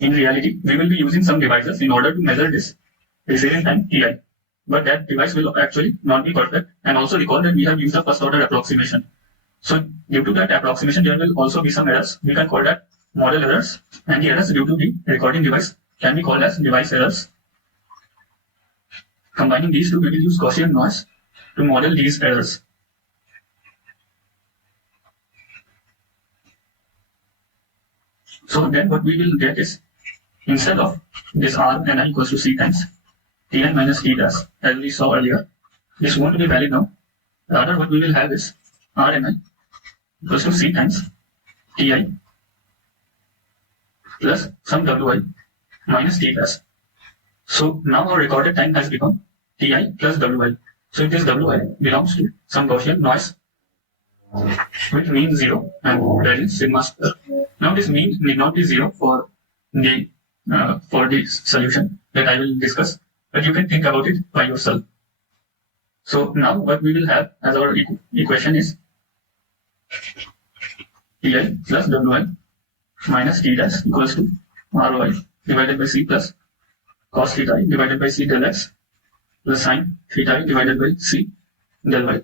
In reality, we will be using some devices in order to measure this receiving time Ti. But that device will actually not be perfect. And also recall that we have used a first order approximation. So due to that approximation, there will also be some errors. We can call that model errors, and the errors due to the recording device can be called as device errors. Combining these two, we will use Gaussian noise to model these errors. So then what we will get is, instead of this R and I equals to C times Tn minus T dash, as we saw earlier, this won't be valid now. Rather, what we will have is R and I equals to C times Ti plus some Wi minus T dash. So now our recorded time has become Ti plus Wi. So if this Wi belongs to some Gaussian noise with mean 0 and variance sigma square. Now this mean need not be 0 for the solution that I will discuss, but you can think about it by yourself. So now what we will have as our equation is Ti plus Wi minus T dash equals to Roi divided by C plus cos theta I divided by C del x plus sin theta I divided by C del y.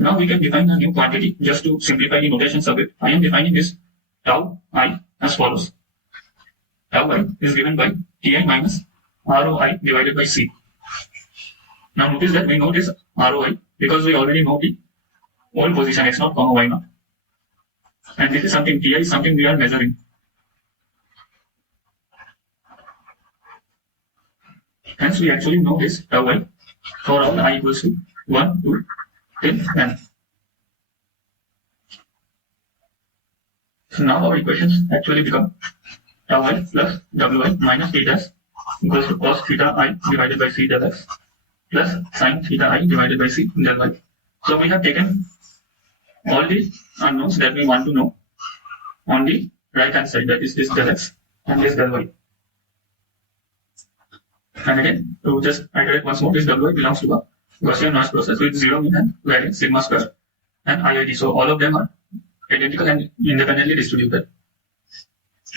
Now we can define a new quantity just to simplify the notations of it. I am defining this tau I as follows. Tau I is given by Ti minus Roi divided by C. Now notice that we know this Roi because we already know the old position x0, y0. And this is something, Ti is something we are measuring. Hence we actually know this tau I for all I equals to 1, 2, till n. So now our equations actually become tau I plus Wi minus T dash equals to cos theta I divided by C del x plus sin theta I divided by C del y. So we have taken all the unknowns that we want to know on the right hand side, that is this del x and this del y. And again, to just iterate once more, this Wi belongs to a Gaussian noise process with 0 mean and variance sigma square and IID. So all of them are identical and independently distributed.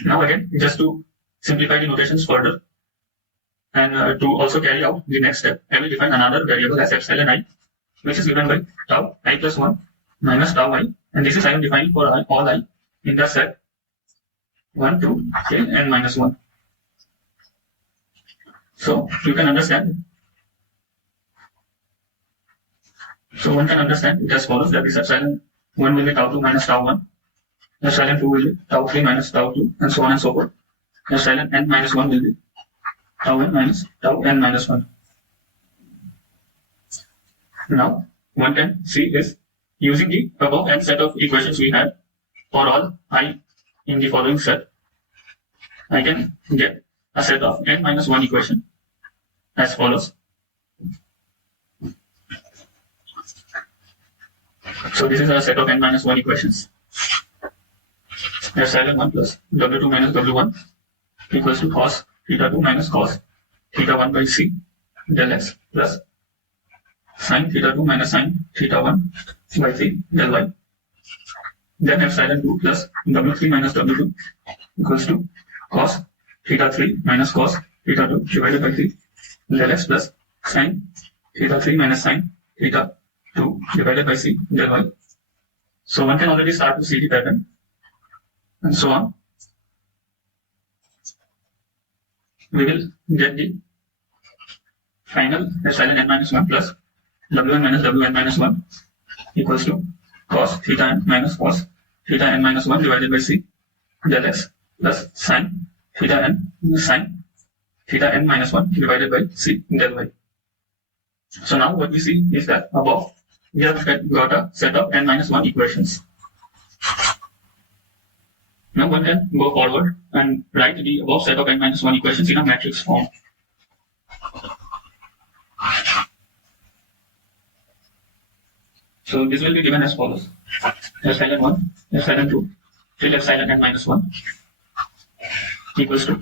Now again, just to simplify the notations further and to also carry out the next step, I will define another variable as epsilon I, which is given by tau I plus 1 minus tau I, and this is I am defining for all I in the set 1, 2, till n minus 1. So you can understand. So one can understand it as follows, that is epsilon 1 will be tau 2 minus tau 1, epsilon 2 will be tau 3 minus tau 2, and so on and so forth. Epsilon n minus 1 will be tau n minus tau n minus 1. Now one can see is, using the above n set of equations we had for all I in the following set, I can get a set of n minus 1 equation as follows. So this is a set of n minus 1 equations. Epsilon 1 plus W2 minus W1 equals to cos theta 2 minus cos theta 1 by C del x plus sin theta 2 minus sin theta 1 by C del y. Then epsilon 2 plus W3 minus W2 equals to cos theta 3 minus cos theta 2 divided by C del x plus sin theta 3 minus sin theta 2 divided by C del y. So one can already start to see the pattern and so on. We will get the final epsilon n minus 1 plus W1 minus Wn minus 1 equals to cos theta n minus cos theta n minus 1 divided by C del x plus sin theta n minus 1 divided by C del y. So now what we see is that above we have got a set of n minus 1 equations. Now one can go forward and write the above set of n minus 1 equations in a matrix form. So this will be given as follows: epsilon 1, epsilon 2, till epsilon n minus 1 equals to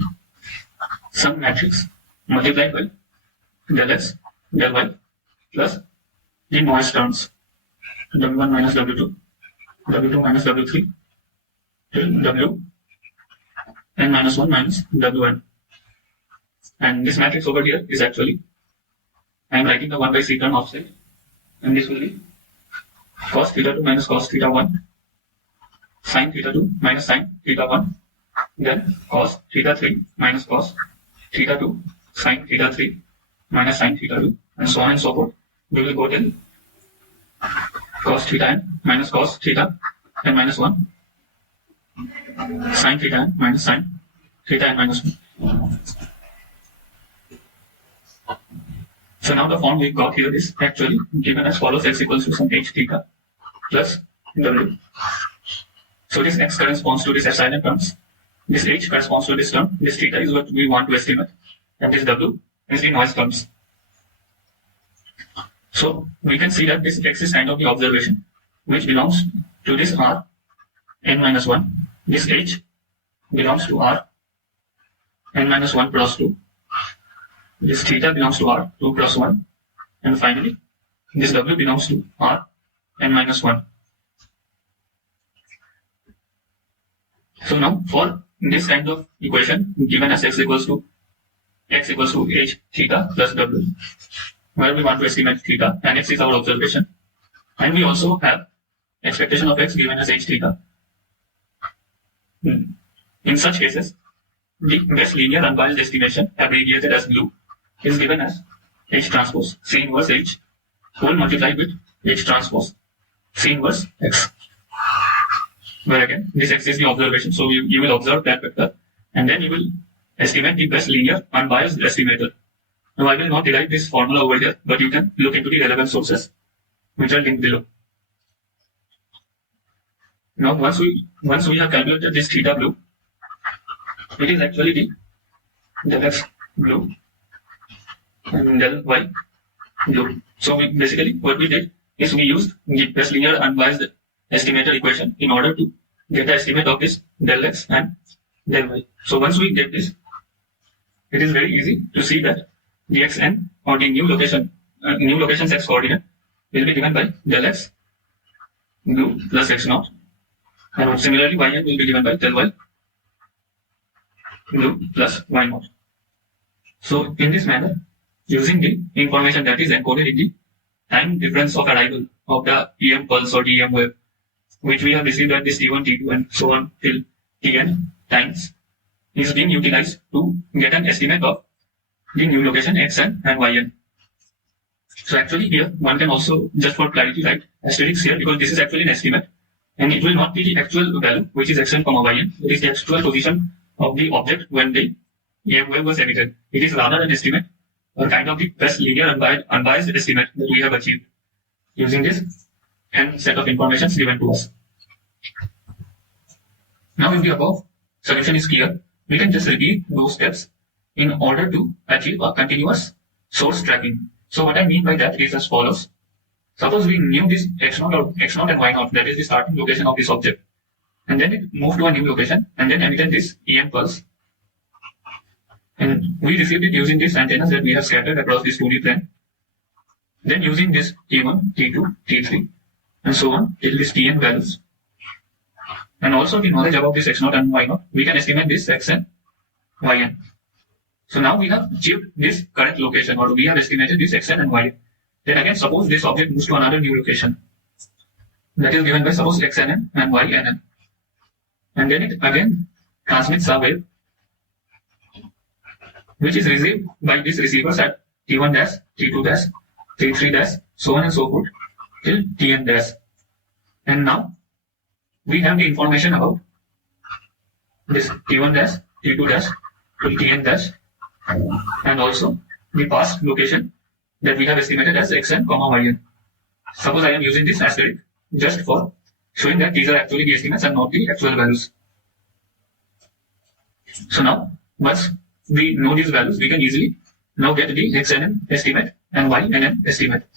some matrix multiplied by del x del y plus the noise terms W1 minus W2 W2 minus W3 till W n minus 1 minus Wn. And this matrix over here is actually, I am writing the 1 by c term offset, and this will be cos theta 2 minus cos theta 1, sin theta 2 minus sin theta 1, then cos theta 3 minus cos theta 2, sin theta 3 minus sin theta 2, and so on and so forth. We will go till cos theta n minus cos theta n minus 1, sin theta n minus sin theta n minus 1. So now the form we got here is actually given as follows: x equals to some h theta plus w. So this x corresponds to this epsilon terms, this h corresponds to this term, this theta is what we want to estimate, and this w is the noise terms. So we can see that this x is kind of the observation which belongs to this r n minus 1, this h belongs to r n minus 1 plus 2, this theta belongs to r 2 plus 1, and finally this w belongs to r n minus 1. So now for this kind of equation given as x equals to h theta plus w, where we want to estimate theta and x is our observation, and we also have expectation of x given as h theta. In such cases, the best linear unbiased estimation, abbreviated as BLEU, is given as H transpose C inverse H whole multiplied with H transpose C inverse X. Where again, this X is the observation, so you will observe that vector, and then you will estimate the best linear unbiased estimator. Now I will not derive this formula over here, but you can look into the relevant sources, which are linked below. Now once we have calculated this theta BLEU, it is actually the del x BLEU and del y BLEU. So basically what we did is we used the best linear unbiased estimator equation in order to get the estimate of this del x and del y. So once we get this, it is very easy to see that the xn or the new location's x coordinate will be given by del x BLEU plus x naught, and similarly yn will be given by del y BLEU plus y naught. So in this manner, using the information that is encoded in the time difference of arrival of the EM pulse or the EM wave, which we have received at this T1, T2 and so on till Tn times, is being utilized to get an estimate of the new location xn and yn. So actually here one can also, just for clarity, write asterisks here, because this is actually an estimate and it will not be the actual value which is xn, yn. It is the actual position of the object when the EM wave was emitted. It is rather an estimate, or kind of the best linear unbiased estimate that we have achieved using this n set of informations given to us. Now if the above solution is clear, we can just repeat those steps in order to achieve a continuous source tracking. So what I mean by that is as follows. Suppose we knew this x0 and y0, that is the starting location of this object, and then it moved to a new location and then emitted this EM pulse. And we received it using these antennas that we have scattered across this 2D plane. Then using this T1, T2, T3, and so on till this Tn values. And also the knowledge about this x0 and y0, we can estimate this xn, yn. So now we have achieved this correct location, or we have estimated this xn and yn. Then again, suppose this object moves to another new location. That is given by suppose xnn and ynn. And then it again transmits a wave, which is received by these receivers at T1 dash, T2 dash, T3 dash, so on and so forth till Tn dash. And now we have the information about this T1 dash, T2 dash till Tn dash, and also the past location that we have estimated as xn, yn. Suppose I am using this asterisk just for showing that these are actually the estimates and not the actual values. So now once we know these values, we can easily now get the xnn estimate and ynn estimate.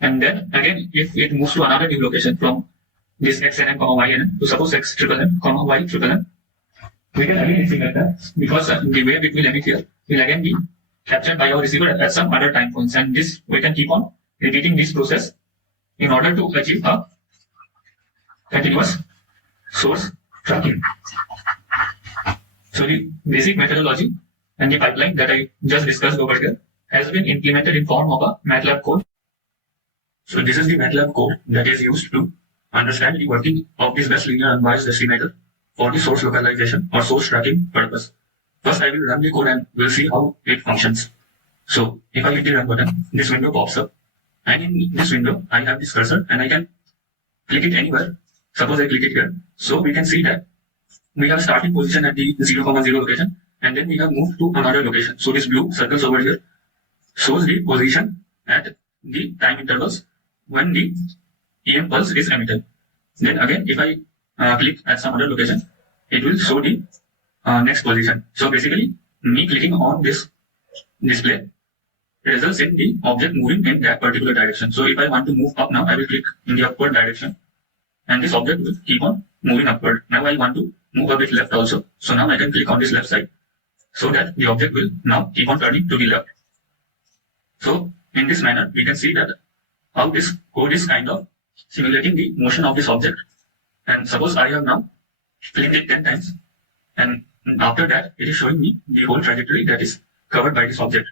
And then again, if it moves to another new location from this xnn, ynn to suppose x triple n, y triple n, we can again estimate that, because the wave it will emit here will again be captured by our receiver at some other time points, and this we can keep on repeating this process in order to achieve a continuous source tracking. So the basic methodology and the pipeline that I just discussed over here has been implemented in form of a MATLAB code. So this is the MATLAB code that is used to understand the working of this best linear unbiased estimator for the source localization or source tracking purpose. First, I will run the code and we'll see how it functions. So if I hit the run button, this window pops up, and in this window, I have this cursor and I can click it anywhere. Suppose I click it here. So we can see that we have starting position at the 0,0 location, and then we have moved to another location. So this blue circles over here shows the position at the time intervals when the EM pulse is emitted. Then again, if I click at some other location, it will show the next position. So basically, me clicking on this display results in the object moving in that particular direction. So if I want to move up now, I will click in the upward direction, and this object will keep on moving upward. Now I want to move a bit left also. So now I can click on this left side so that the object will now keep on turning to the left. So in this manner, we can see that how this code is kind of simulating the motion of this object. And suppose I have now clicked it 10 times, and after that, it is showing me the whole trajectory that is covered by this object.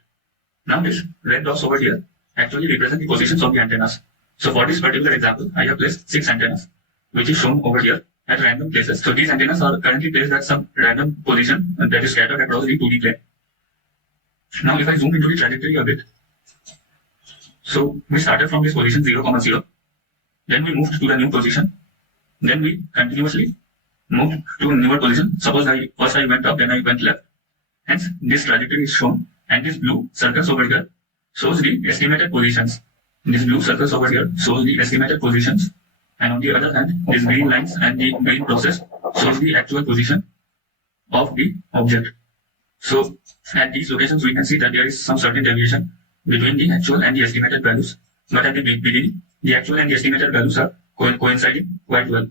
Now this red dots over here actually represent the positions of the antennas. So for this particular example, I have placed 6 antennas, which is shown over here at random places. So these antennas are currently placed at some random position that is scattered across the 2D plane. Now if I zoom into the trajectory a bit, so we started from this position 0,0, then we moved to the new position, then we continuously moved to a newer position. Suppose first I went up, then I went left. Hence this trajectory is shown, and this blue circles over here shows the estimated positions. This blue circles over here shows the estimated positions, and on the other hand, these green lines and the green process shows the actual position of the object. So at these locations, we can see that there is some certain deviation between the actual and the estimated values. But at the beginning, the actual and the estimated values are coinciding quite well.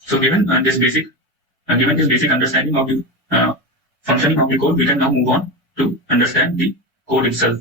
So given this basic understanding of the functioning of the code, we can now move on to understand the code itself.